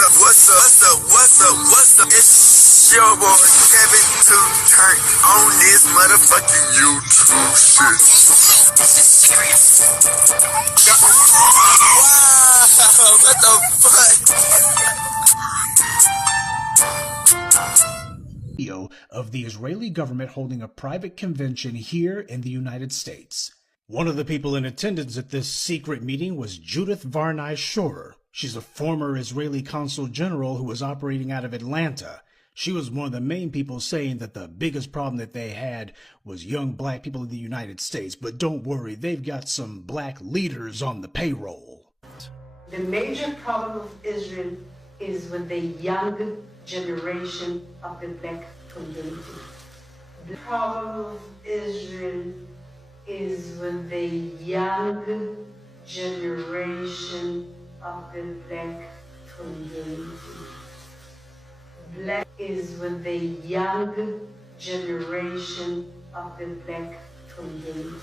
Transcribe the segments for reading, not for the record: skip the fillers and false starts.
What's up? It's your boy Givin to turn on this motherfucking YouTube shit. This is serious. Wow, what the fuck? Video of the Israeli government holding a private convention here in the United States. One of the people in attendance at this secret meeting was Judith Varney Shorer. She's a former Israeli consul general who was operating out of Atlanta. She was one of the main people saying that the biggest problem that they had was young black people in the United States. But don't worry, they've got some black leaders on the payroll. The major problem of Israel is with the young generation of the black community. The problem of Israel is with the young generation of the black community. Black is with the young generation of the black community.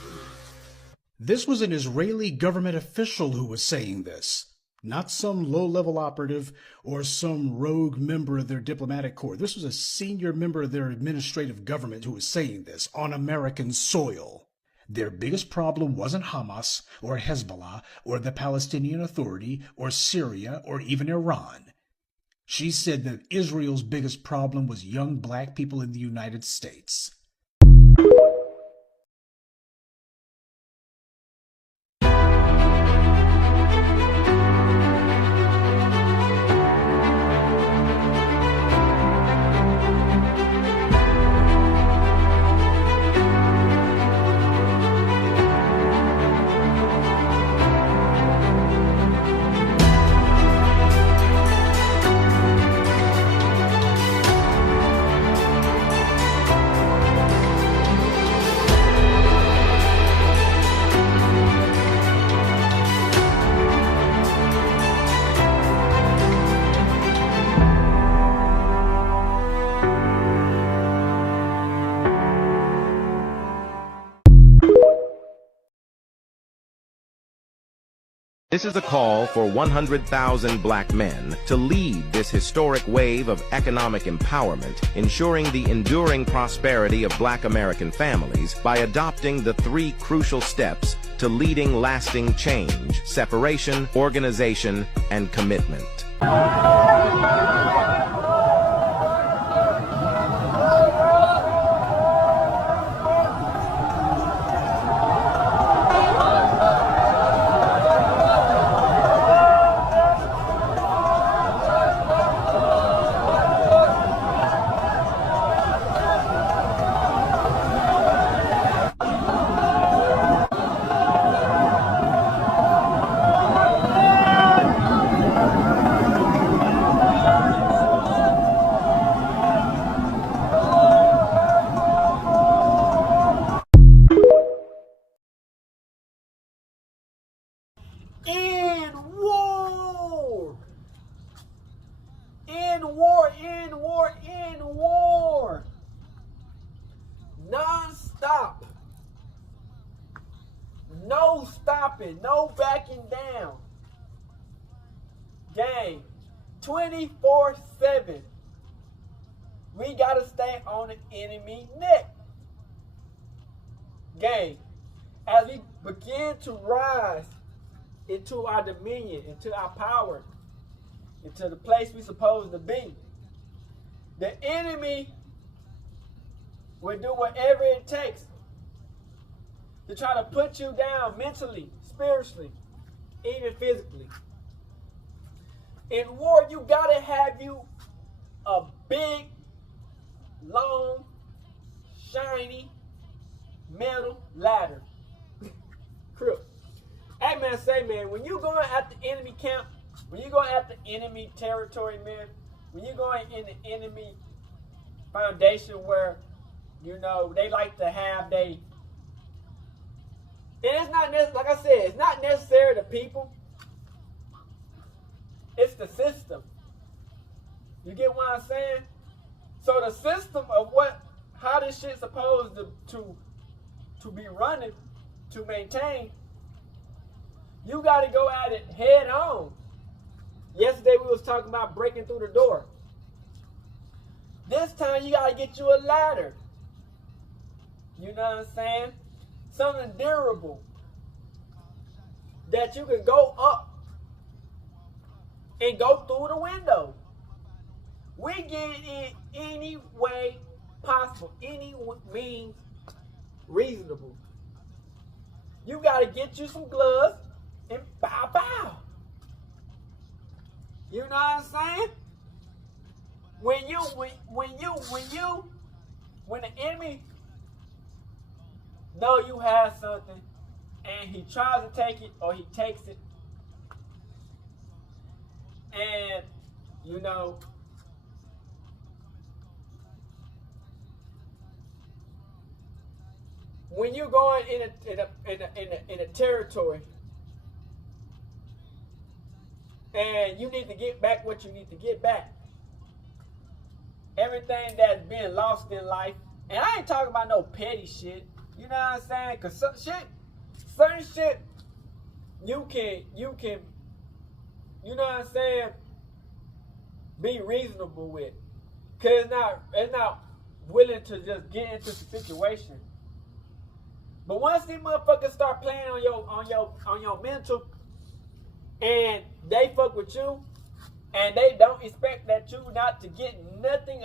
This was an Israeli government official who was saying this, not some low-level operative or some rogue member of their diplomatic corps. This was a senior member of their administrative government who was saying this on American soil. Their biggest problem wasn't Hamas or Hezbollah or the Palestinian Authority or Syria or even Iran. She said that Israel's biggest problem was young black people in the United States. This is a call for 100,000 black men to lead this historic wave of economic empowerment, ensuring the enduring prosperity of black American families by adopting the 3 crucial steps to leading lasting change: separation, organization, and commitment. In war. Non-stop. No stopping, no backing down. Gang, 24/7. We gotta stay on the enemy neck. Gang, as we begin to rise into our dominion, into our power, into the place we're supposed to be, the enemy will do whatever it takes to try to put you down mentally, spiritually, even physically. In war, you gotta have you a big, long, shiny metal ladder. Crip. Hey man, say man, when you going at the enemy camp, when you going at the enemy territory, man, when you going in the enemy foundation where, you know, they like to have and it's not necessary, like I said, it's not necessarily the people, it's the system. You get what I'm saying? So the system of how this shit's supposed to be running, to maintain, you got to go at it head on. Yesterday we was talking about breaking through the door. This time you gotta get you a ladder. You know what I'm saying? Something durable that you can go up and go through the window. We get it in any way possible, any means reasonable. You gotta get you some gloves and bow bow. You know what I'm saying? When the enemy know you have something and he tries to take it or he takes it, and you know, when you're going in a territory and you need to get back what you need to get back, everything that's been lost in life, and I ain't talking about no petty shit, you know what I'm saying? Cause certain shit, you can, you know what I'm saying, be reasonable with, cause it's not willing to just get into the situation. But once these motherfuckers start playing on your mental, and they fuck with you, and they don't expect that you not to get nothing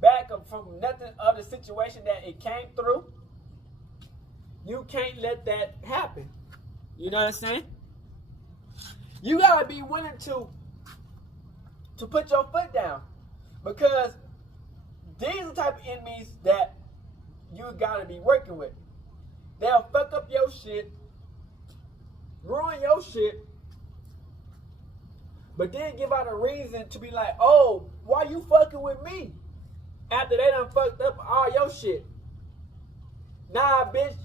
back from nothing of the situation that it came through, you can't let that happen. You know what I'm saying? You gotta be willing to put your foot down, because these are the type of enemies that you gotta be working with. They'll fuck up your shit, ruin your shit, but then give out a reason to be like, oh, why you fucking with me? After they done fucked up all your shit. Nah, bitch.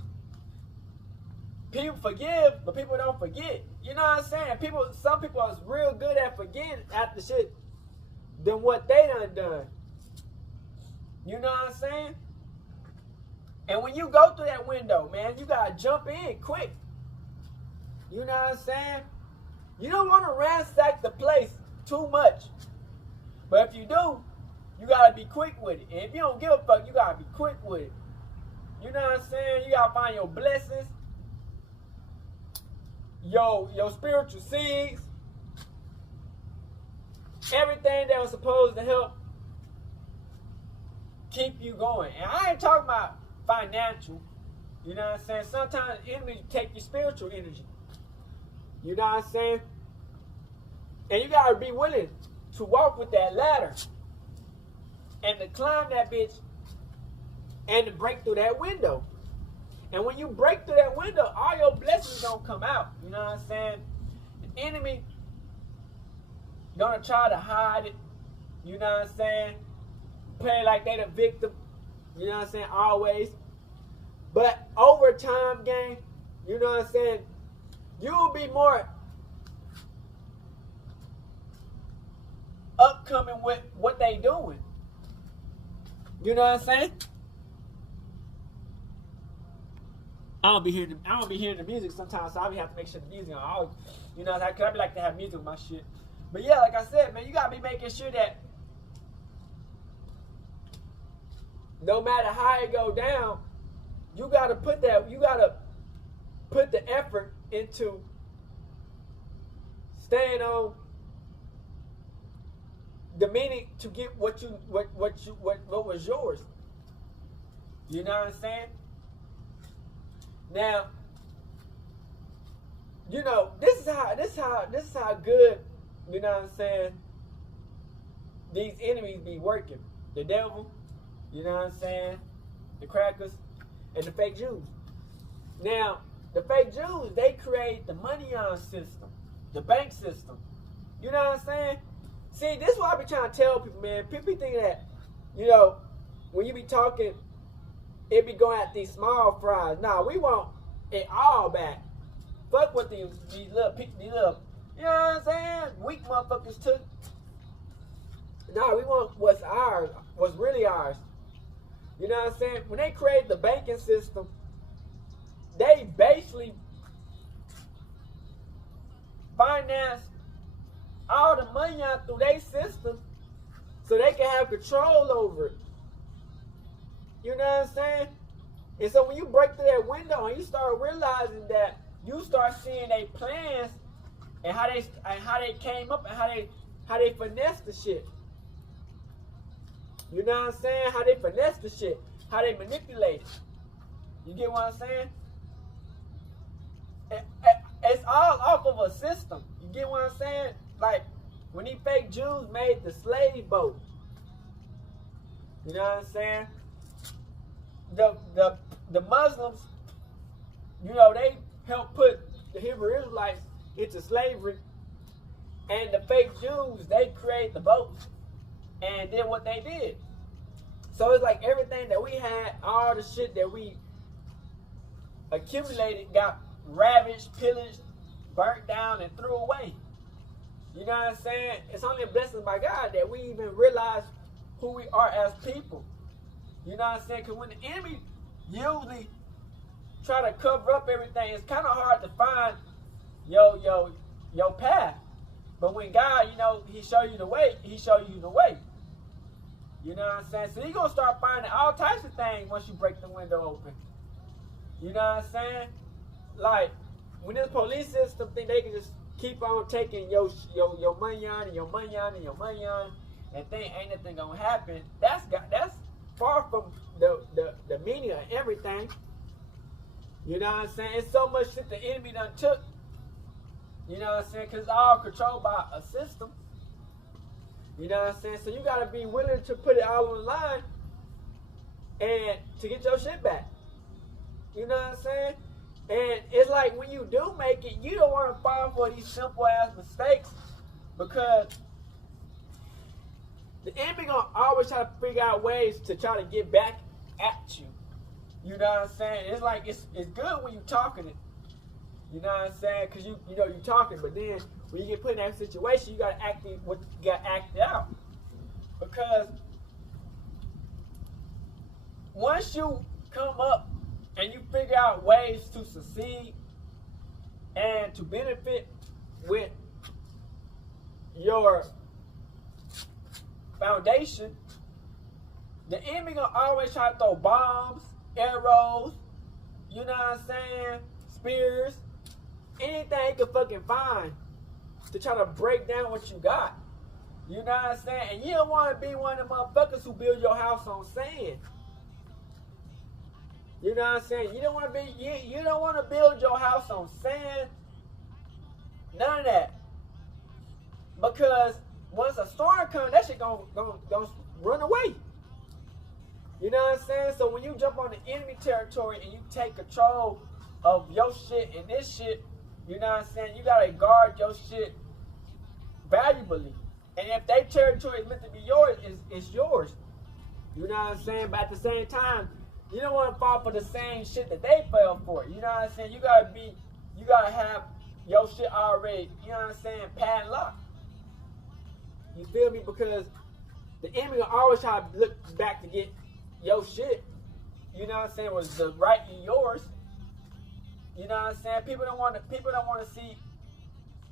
People forgive, but people don't forget. You know what I'm saying? Some people are real good at forgetting after shit than what they done. You know what I'm saying? And when you go through that window, man, you gotta jump in quick. You know what I'm saying? You don't want to ransack the place too much. But if you do, you gotta be quick with it. And if you don't give a fuck, you gotta be quick with it. You know what I'm saying? You gotta find your blessings, your spiritual seeds, everything that was supposed to help keep you going. And I ain't talking about financial. You know what I'm saying? Sometimes enemies take your spiritual energy. You know what I'm saying? And you gotta be willing to walk with that ladder and to climb that bitch and to break through that window. And when you break through that window, all your blessings gonna come out. You know what I'm saying? The enemy gonna try to hide it. You know what I'm saying? Play like they the victim. You know what I'm saying? Always. But over time, gang, you know what I'm saying? You will be more upcoming with what they doing. You know what I'm saying? I don't be hearing the music sometimes, so I be have to make sure the music on all. You know, cause I be like to have music with my shit. But yeah, like I said, man, you gotta be making sure that no matter how it go down, you gotta put the effort into staying on the meaning to get what was yours. You know what I'm saying? Now, you know, this is how good, you know what I'm saying, these enemies be working. The devil, you know what I'm saying, the crackers, and the fake Jews. Now, the fake Jews, they create the money system, the bank system. You know what I'm saying? See, this is what I be trying to tell people, man. People think that, you know, when you be talking, it be going at these small fries. Nah, we want it all back. Fuck what these little, you know what I'm saying? Weak motherfuckers took. Nah, we want what's ours, what's really ours. You know what I'm saying? When they create the banking system, they basically finance all money out through their system so they can have control over it. You know what I'm saying? And so when you break through that window and you start realizing that, you start seeing their plans and how they came up and how they finessed the shit. You know what I'm saying? How they finesse the shit. How they manipulate it. You get what I'm saying? It's all off of a system. You get what I'm saying? Like, when these fake Jews made the slave boat. You know what I'm saying? The Muslims, you know, they helped put the Hebrew Israelites into slavery. And the fake Jews, they created the boats and did what they did. So it's like everything that we had, all the shit that we accumulated got ravaged, pillaged, burnt down, and threw away. You know what I'm saying? It's only a blessing by God that we even realize who we are as people. You know what I'm saying? Because when the enemy usually try to cover up everything, it's kind of hard to find your path. But when God, you know, he show you the way, he show you the way. You know what I'm saying? So you're going to start finding all types of things once you break the window open. You know what I'm saying? Like, when this police system think they can just keep on taking your money on and your money on and your money on and think ain't nothing going to happen, that's far from the meaning of everything. You know what I'm saying? It's so much shit the enemy done took. You know what I'm saying? Because it's all controlled by a system. You know what I'm saying? So you got to be willing to put it all on the line and to get your shit back. You know what I'm saying? And it's like when you do make it, you don't want to fall for these simple ass mistakes because the enemy gonna always try to figure out ways to try to get back at you. You know what I'm saying? It's like it's good when you talking it. You know what I'm saying? Because you know you talking, but then when you get put in that situation, you gotta act it out. Because once you come up and you figure out ways to succeed and to benefit with your foundation, the enemy gonna always try to throw bombs, arrows, you know what I'm saying, spears, anything he can fucking find to try to break down what you got. You know what I'm saying? And you don't want to be one of the motherfuckers who build your house on sand. You know what I'm saying? You don't want to be. You don't want to build your house on sand. None of that. Because once a storm comes, that shit gonna run away. You know what I'm saying? So when you jump on the enemy territory and you take control of your shit and this shit, you know what I'm saying? You gotta guard your shit valuably. And if their territory is meant to be yours, it's yours. You know what I'm saying? But at the same time, you don't want to fall for the same shit that they fell for. You know what I'm saying? You gotta have your shit already, you know what I'm saying, padlocked. You feel me? Because the enemy will always try to look back to get your shit. You know what I'm saying? Was the rightly yours. You know what I'm saying? People don't want to see,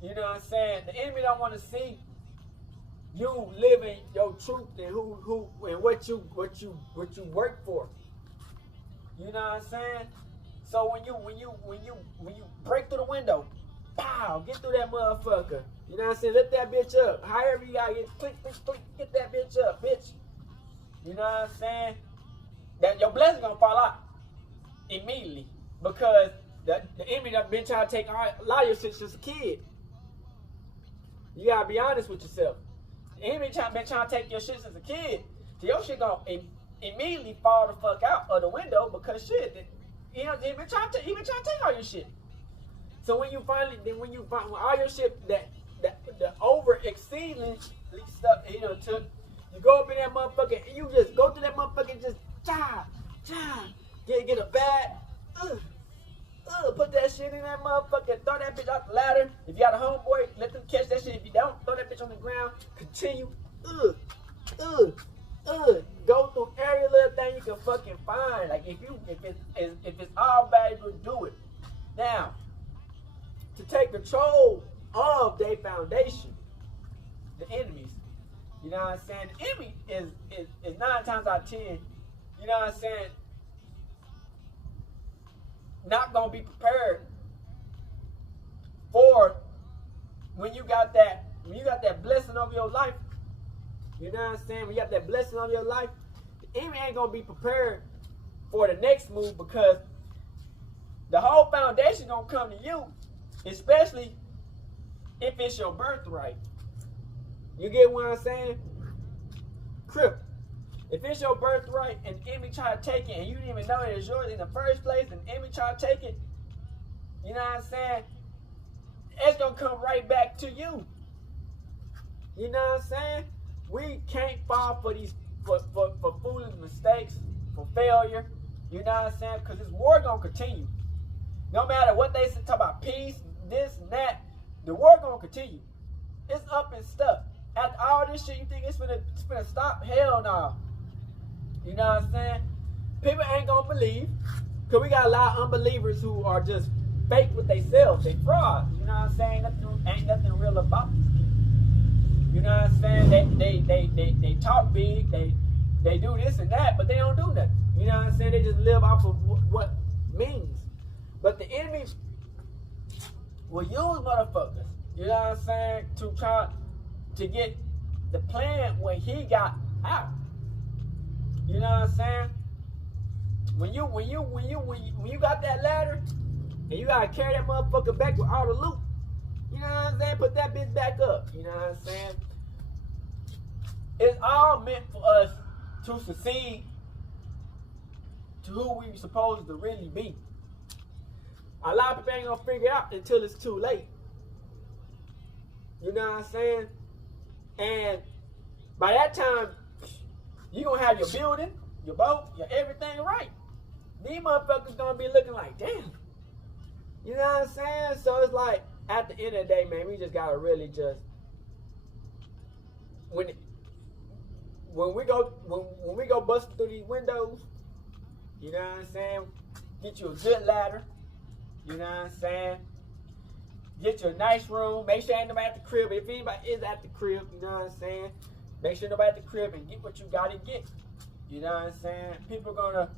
you know what I'm saying? The enemy don't want to see you living your truth and who and what you work for. You know what I'm saying? So when you break through the window, pow, get through that motherfucker. You know what I'm saying? Lift that bitch up. However you gotta get click, get that bitch up, bitch. You know what I'm saying? That your blessing gonna fall out immediately because the enemy done been trying to take a lot of your shit since a kid. You gotta be honest with yourself. The enemy been trying to take your shit since a kid. So your shit gonna immediately fall the fuck out of the window because shit, he been trying to take all your shit. So when all your shit that the over exceedingly stuff he done took, you go up in that motherfucker and you just go through that motherfucker and just get a bat, put that shit in that motherfucker, throw that bitch off the ladder. If you got a homeboy, let them catch that shit. If you don't, throw that bitch on the ground. Continue, go through every little thing you can fucking find. Like if it's all valuable, do it. Now, to take control of their foundation, the enemies. You know what I'm saying? The enemy is 9 times out of 10, you know what I'm saying, not gonna be prepared for when you got that blessing of your life. You know what I'm saying? When you got that blessing of your life, the enemy ain't gonna be prepared for the next move, because the whole foundation gonna come to you, especially if it's your birthright. You get what I'm saying? Crip. If it's your birthright and the enemy try to take it and you didn't even know it was yours in the first place, and the enemy try to take it, you know what I'm saying? It's gonna come right back to you. You know what I'm saying? We can't fall for these for foolish mistakes, for failure. You know what I'm saying? Because this war gonna continue. No matter what they say, talk about peace, this and that, the war gonna continue. It's up and stuck. After all this shit, you think it's gonna stop? Hell no. You know what I'm saying? People ain't gonna believe, because we got a lot of unbelievers who are just fake with themselves. They fraud. You know what I'm saying? Ain't nothing real about these people. You know what I'm saying? They talk big. They do this and that, but they don't do nothing. You know what I'm saying? They just live off of what means. But the enemy will use motherfuckers, you know what I'm saying, to try to get the plan when he got out. You know what I'm saying? When you got that ladder and you gotta carry that motherfucker back with all the loot, you know what I'm saying? Put that bitch back up. You know what I'm saying? It's all meant for us to succeed to who we supposed to really be. A lot of people ain't gonna figure it out until it's too late. You know what I'm saying? And by that time, you gonna have your building, your boat, your everything right. These motherfuckers gonna be looking like, damn. You know what I'm saying? So it's like, at the end of the day, man, we just gotta really just, when we go busting through these windows, you know what I'm saying? Get you a good ladder. You know what I'm saying? Get you a nice room. Make sure ain't nobody at the crib. If anybody is at the crib, you know what I'm saying? Make sure nobody at the crib and get what you gotta get. You know what I'm saying? People gonna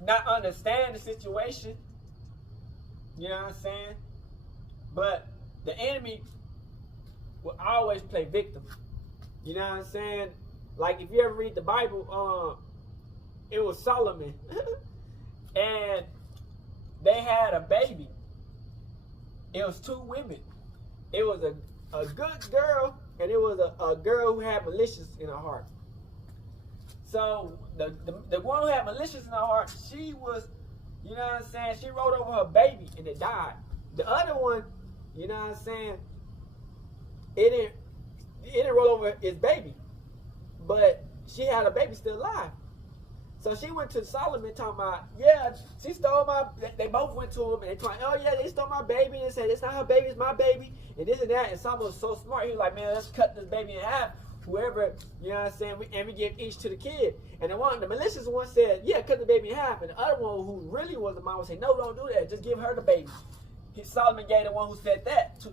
not understand the situation. You know what I'm saying? But the enemy will always play victim. You know what I'm saying? Like, if you ever read the Bible, it was Solomon. And they had a baby. It was 2 women. It was a good girl, and it was a girl who had malicious in her heart. So the one who had malicious in her heart, she was, you know what I'm saying, she wrote over her baby and it died. The other one, you know what I'm saying, it didn't roll over his baby, but she had a baby still alive. So she went to Solomon talking about, yeah, she stole my, they both went to him and they told him, oh yeah, they stole my baby, and said, it's not her baby, it's my baby, and this and that. And Solomon was so smart, he was like, man, let's cut this baby in half, whoever, you know what I'm saying, and we give each to the kid. And the malicious one said, yeah, cut the baby in half. And the other one, who really was the mom, would say, no, don't do that, just give her the baby. Solomon gave the one who said that to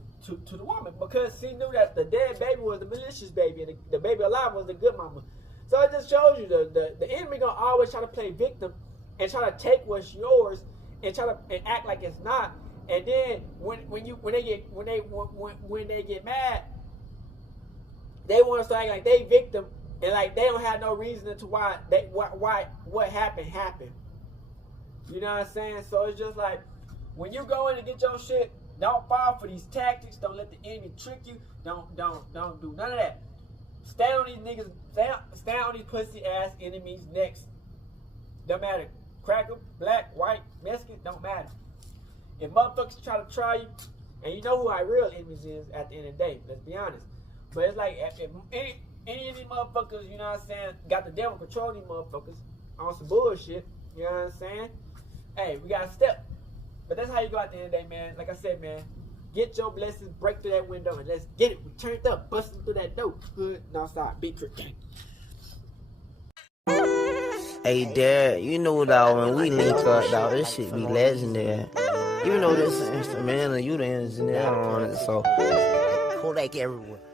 the woman, because he knew that the dead baby was the malicious baby, and the baby alive was the good mama. So it just shows you the enemy gonna always try to play victim and try to take what's yours and try to act like it's not. And then when they get mad, they want to start acting like they victim and like they don't have no reason to why what happened. You know what I'm saying? So it's just like, when you go in and get your shit, don't fall for these tactics. Don't let the enemy trick you. Don't do none of that. Stand on these niggas, stand on these pussy ass enemies' necks. Don't matter. Cracker, black, white, Mexican, don't matter. If motherfuckers try to try you, and you know who our real enemies is at the end of the day, let's be honest. But it's like, if any of these motherfuckers, you know what I'm saying, got the devil controlling these motherfuckers on some bullshit, you know what I'm saying? Hey, we gotta step. But that's how you go at the end of the day, man. Like I said, man, get your blessings, break through that window, and let's get it. We turned up, busting through that door. Hood, Northside, Big Trick Gang. Hey, Dad, you know, dog, when we link up, dog, this shit be legendary. You know this instrumental, you the engineer on it, so Kodak everywhere.